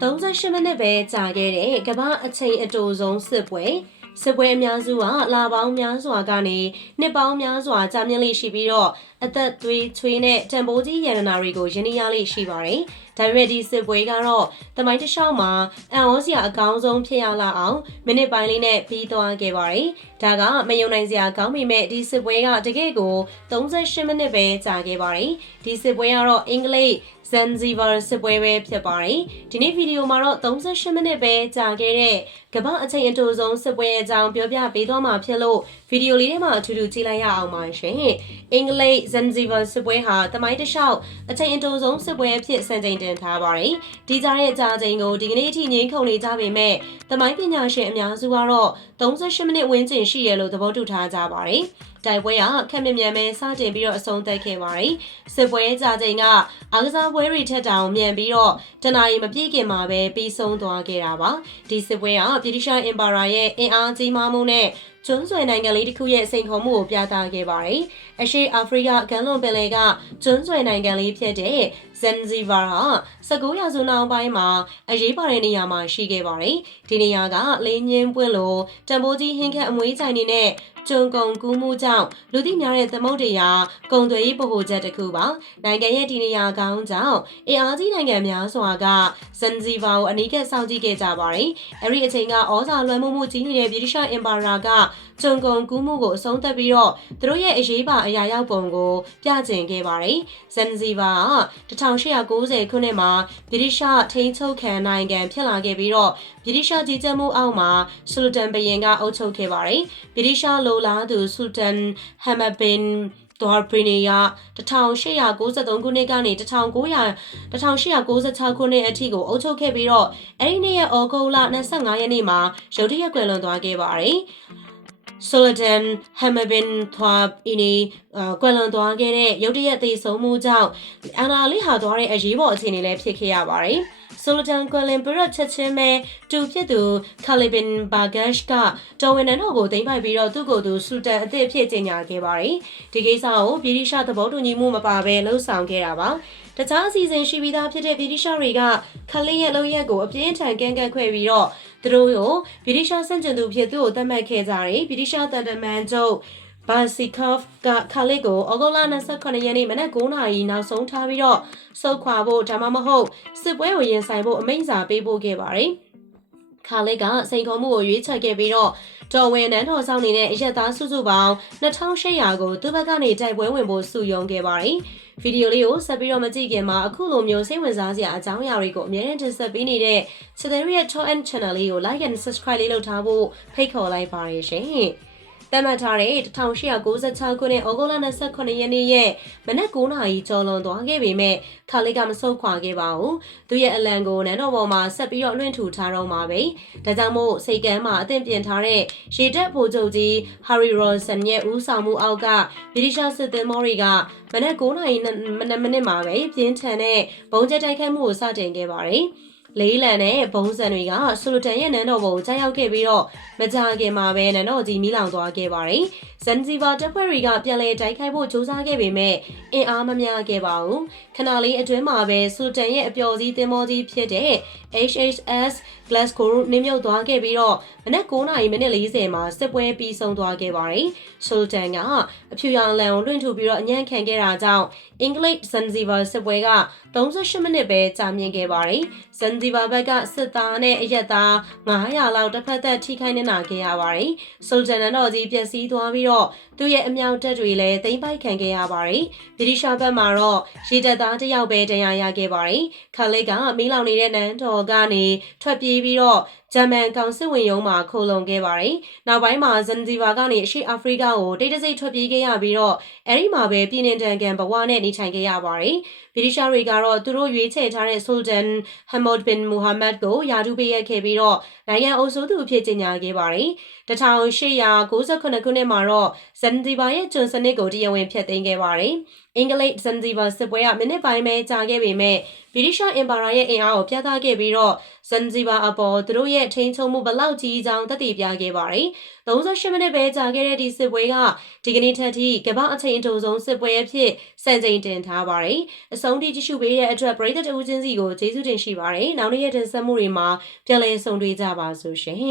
38မိနစ်ပဲကြာခဲ့တဲ့ကမ္ဘာအချိန်အတိုဆုံးစစ်ပွဲအများစုကလာပေါင်းများစွာကနေနှစ်ပေါင်းများစွာကြာမြင့်လေးရှိပြီးတော့အသက်သွေးချွေးနဲ့တံပိုးကြီးရတနာတွေကိုယင်းရလေးရှိပါတယ်။ဒါပေမဲ့ဒီစစ်ပွဲကတော့တမိုင်းတစ်လျှောက်မှာအံ့ဩစရာအကောင်းဆုံးဖြစ်ရလာအောင်မိနစ်ပိုင်းလေးနဲ့ပြီးသွားခဲ့ပါတယ်။ဒါကမယုံနိုင်စရာကောင်းပေမဲ့ဒီစစ်ပွဲကတကယ့်ကို38မိနစ်ပဲကြာခဲ့ပါတယ်။ဒီစစ်ပွဲကတော့အင်္ဂလိပ်Zanzibar စစ်ပွဲပဲဖြစ်ပါတယ်။ဒီနေ့ဗီဒီယိုမှာတော့38မိနစ်ပဲကြာခဲ့တဲ့ကမ္ဘာအချိန်အတိုဆုံးစစ်ပွဲအကြောင်းပြောပြပေးသွားမှာဖြစ်လို့ဗီဒီယိုလေးထဲမှာအထူးထူးကြည့်လိုက်ရအောင်ပါရှင်။အင်္ဂလိပ် Zanzibar စစ်ပွဲဟာတမိုင်းတစ်လျှောက်အချိန်အတိုဆုံးစစ်ပွဲအဖြစ်စံချိန်တင်ထားပါတယ်။ဒီကြားရဲ့အကြာချိန်ကိုဒီကနေ့အထိငြင်းခုန်နေကြပေမဲ့တမိုင်းပညာရှင်အများစုကတော့38မိနစ်ဝန်းကျင်ရှိရလို့သဘောတူထားကြပါတယ်။တိုက်ပွဲကခက်မြမြန်ပဲစတင်ပြီးတော့အဆုံးသတ်ခဲ့ပါတယ်။စစ်ပွဲကြာချိန်ကအားကစားပွဲတွေထက်တောင်မြန်ပြီးတော့တနအီမပြည့်ခင်မှာပဲပြီးဆုံးသွားခဲ့တာပါ။ဒီစစ်ပွဲကဗြိတိရှ်အင်ပါယာရဲ့အင်အားကြီးမားမှုနဲ့ကျွန်းဆွယ်နိုင်ငံလေးတစ်ခုရဲ့စိန်ခေါ်မှုကိုပြသခဲ့ပါတယ်။အရှေ့အာဖရိကကမ်းလွန်ပင်လယ်ကကျွန်းဆွယ်နိုင်ငံလေးဖြစ်တဲ့ Zanzibar ဟာ19ရာစုနောက်ပိုင်းမှာအရေးပါတဲ့နေရာမှာရှိခဲ့ပါတယ်။ဒီနေရာကလေးငင်းပွင့်လိုတံပိုးကြီးဟင်းခတ်အမွေးကြိုင်နေနဲ့ကျုံကုံကူးမှုကြောင့်လူသိများတဲ့သမုဒ္ဒရာကုံသွေးရေးဗဟိုချက်တစ်ခုပါနိုင်ငံရဲ့ဒီနေရာကောင်းကြောင့်အင်အားကြီးနိုင်ငံများစွာက Zanzibar ကိုအနီးကပ်စောင့်ကြည့်ခဲ့ကြပါတယ်အဲ့ဒီအချိန်ကဩဇာလွှမ်းမိုးမှုကြီးနေတဲ့ဗြိတိရှ်အင်ပါယာကကျုံကုံကူးမှုကိုအဆုံးသတ်ပြီးတော့သူတို့ရဲ့အရေးပါအရာရောက်ပုံကိုပြကျင်ခဲ့ပါတယ် Zanzibar 1890ခုနှစ်မှာဗြိတိရှ်ထိန်းချုပ်ခံနိုင်ငံဖြစ်လာခဲ့ပြီးတော့ဗြိတိရှ်ကြီးကြပ်မှုအောက်မှာဆူလတန်ဘုရင်ကအုပ်ချုပ်ခဲ့ပါတယ်ဗြိတိရှ်လိုလားသူဆူလတန်ဟမ်မဘင်ဒေါ်ပရီနီယာ1893ခုနှစ်ကနေ1896ခုနှစ်အထိကိုအုပ်ချုပ်ခဲ့ပြီးတော့အဲ့ဒီနေ့ရဲ့ဩဂုတ်လ25ရက်နေ့မှာရုတ်တရက်ကွယ်လွန်သွားခဲ့ပါတယ်ဆိုလဒန်ဟမ်မဘင်ထွာအီနီကွယ်လွန်သွားခဲ့တဲ့ရုတ်တရက်သေဆုံးမှုကြောင့်အနာလေးဟာသွားတဲ့အရေးပေါ်အခြေအနေလည်းဖြစ်ခဲ့ရပါတယ်ဆိုလဒန်ကွယ်လွန်ပြီးတော့ချက်ချင်းပဲတူဖြစ်သူခါလီဘင်ဘာဂက်ရှ်ကတော်ဝင်နန်းတော်ကိုသိမ်းပိုက်ပြီးတော့သူ့ကိုယ်သူဆူတန်အသစ်အဖြစ်ကြေညာခဲ့ပါတယ်ဒီကိစ္စကိုဗြိတိရှ်သဘောတူညီမှုမပါဘဲလှုပ်ဆောင်ခဲ့တာပါတခြားအစီအစဉ်ရှိပြီးသားဖြစ်တဲ့ဗြိတိရှ်တွေကခလေးရဲ့လုပ်ရက်ကိုအပြင်းထန်ကန့်ကွက်ခဲ့ပြီးတော့သူတို့ကိုဗြိတိရှ်ဆန့်ကျင်သူဖြစ်သူကိုသတ်မှတ်ခဲ့ကြတယ်ဗြိတိရှ်တန်တမန်ချုပ်ဘာစီကော့ဖ်ကခါလစ်ကိုဩဂုတ်လ28ရက်နေ့မနက်9:00နာရီနောက်ဆုံးထားပြီးတော့စုခွာဖို့ဒါမှမဟုတ်စစ်ပွဲကိုရင်ဆိုင်ဖို့အမိန့်စာပေးပို့ခဲ့ပါတယ်ခါလစ်ကစိန်ခေါ်မှုကိုရွေးချယ်ခဲ့ပြီးတော့တော်ဝင်နန်းတော်ဆောင်နေတဲ့အရက်သားစုစုပေါင်း2800ကိုသူ့ဘက်ကနေတိုက်ပွဲဝင်ဖို့စုယုံခဲ့ပါတယ်ဗီဒီယိုလေးကိုဆက်ပြီးတော့မကြည့်ခင်မှာအခုလိုမျိုးစိတ်ဝင်စားစရာအကြောင်းအရာတွေကိုအမြဲတမ်းတင်ဆက်ပေးနေတဲ့ Channel ရဲ့ Top and Channel လေးကို Like and Subscribe လေးလုပ်ထားဖို့ဖိတ်ခေါ်လိုက်ပါရရှင်တတ်မှတ်ထားတဲ့1896ခုနှစ်ဩဂုတ်လ28ရက်နေ့ရဲ့မနက်9:00နာရီကျော်လွန်သွားခဲ့ပေမဲ့ခါလေးကမဆုတ်ခွာခဲ့ပါဘူး။သူရဲ့အလံကိုနန်းတော်ပေါ်မှာဆက်ပြီးတော့လွှင့်ထူထားတော့မှာပဲ။ဒါကြောင့်မို့စိတ်ကမ်းမှာအသင့်ပြင်ထားတဲ့ရေတပ်ဗိုလ်ချုပ်ကြီး Harry Rawson ရဲ့ဦးဆောင်မှုအောက်ကဗြိတိရှ်စစ်သင်္ဘောတွေကမနက်9:00နာရီမိနစ်မှာပဲပြင်းထန်တဲ့ဘုံကျဲတိုက်ခိုက်မှုကိုစတင်ခဲ့ပါတယ်။လေးလံနဲ့ဘုံစံတွေကဆူလတန်ရဲ့နန်းတော်ဘုံကြားရောက်ခဲ့ပြီးတော့မကြာခင်မှာပဲနန်းတော်ကြီးမီးလောင်သွားခဲ့ပါတယ်။ဇန်ဇီဘာတပ်ဖွဲ့တွေကပြန်လည်တိုက်ခိုက်ဖို့ကြိုးစားခဲ့ပေမဲ့အင်အားမမျှခဲ့ပါဘူး။ခဏလေးအတွင်းမှာပဲဆူလတန်ရဲ့အပျော်စီးသင်္ဘောကြီးဖြစ်တဲ့ HHS Glasgow နင်းမြုပ်သွားခဲ့ပြီးတော့မနက်9:40မှာစစ်ပွဲပြီးဆုံးသွားခဲ့ပါတယ်။ဆူလတန်ကအဖြူရောင်လံကိုလွှင့်ထူပြီးတော့အညံ့ခံခဲ့တာကြောင့်အင်္ဂလိပ်ဇန်ဇီဘာစစ်ပွဲက38မိနစ်ပဲကြာမြင့်ခဲ့ပါတယ်။ဇန်ဇီဘာဘက်ကစစ်သားနဲ့အရက်သား900လောက်တစ်ဖက်သက်ထိခိုက်နေတာခဲ့ရပါတယ်။ဆူလတန်တော်ကြီးပျက်စီးသွားပြီးတော့သူ့ရဲ့အမြောက်တပ်တွေလည်းသိမ်းပိုက်ခံခဲ့ရပါတယ်။ဗြိတိရှ်ဘက်မှာတော့ရေတပ်သားတစ်ယောက်ပဲဒဏ်ရာရခဲ့ပါတယ်။ခါလစ်ကမီးလောင်နေတဲ့နန်းတော်ကနေထွက်ပြေးပြီးတော့ဂျမန်ကောင်စစ်ဝင်ရုံးမှာခိုလုံခဲ့ပါတယ်။နောက်ပိုင်းမှာဇန်ဇီဘာကနေအရှေ့အာဖရိကကိုတိတ်တဆိတ်ထွက်ပြေးခဲ့ရပြီးတော့အဲဒီမှာပဲပြည်နှင်တန်ကန်ဘဝနဲ့နေထိုင်ခဲ့ရပါတယ်။ဗြိတိရှ်တွေကတော့သူတို့ရွေးချယ်ထားတဲ့ဆူလတန်ဟမ်မော့ဒ်ဘင်မူဟာမက်ကိုယာတူပေးရခဲ့ပြီးတော့နိုင်ငံအုပ်စိုးသူအဖြစ်ကြေညာခဲ့ပါတယ်။1898ခုနှစ်မှာတော့ဇန်ဇီဘာရဲ့ကျွန်းစနစ်ကိုတရားဝင်ဖျက်သိမ်းခဲ့ပါတယ်။ အင်္ဂလိပ်ဇန်ဇီဘာစစ်ပွဲကမိနစ်ပိုင်းပဲကြာခဲ့ပေမဲ့ဗြိတိရှ်အင်ပါယာရဲ့အင်အားကိုပြသခဲ့ပြီးတော့ဇန်ဇီဘာအပေါ်သူတို့ရဲ့ထိန်းချုပ်မှုဘလောက်ကြီးကြောင်းသက်သေပြခဲ့ပါတယ်။38မိနစ်ပဲကြာခဲ့တဲ့ဒီစစ်ပွဲကဒီကနေ့ထက်ထိကမ္ဘာအချိန်အတိုဆုံးစစ်ပွဲအဖြစ်စံချိန်တင်ထားပါတယ်။အဆုံးထိကြည့်ရှုပေးတဲ့အတွက်ပရိသတ်အဦးချင်းစီကိုကျေးဇူးတင်ရှိပါတယ်။နောက်နေ့ရက်တင်ဆက်မှုတွေမှာပြန်လည်ဆုံတွေ့ကြပါစို့ရှင်။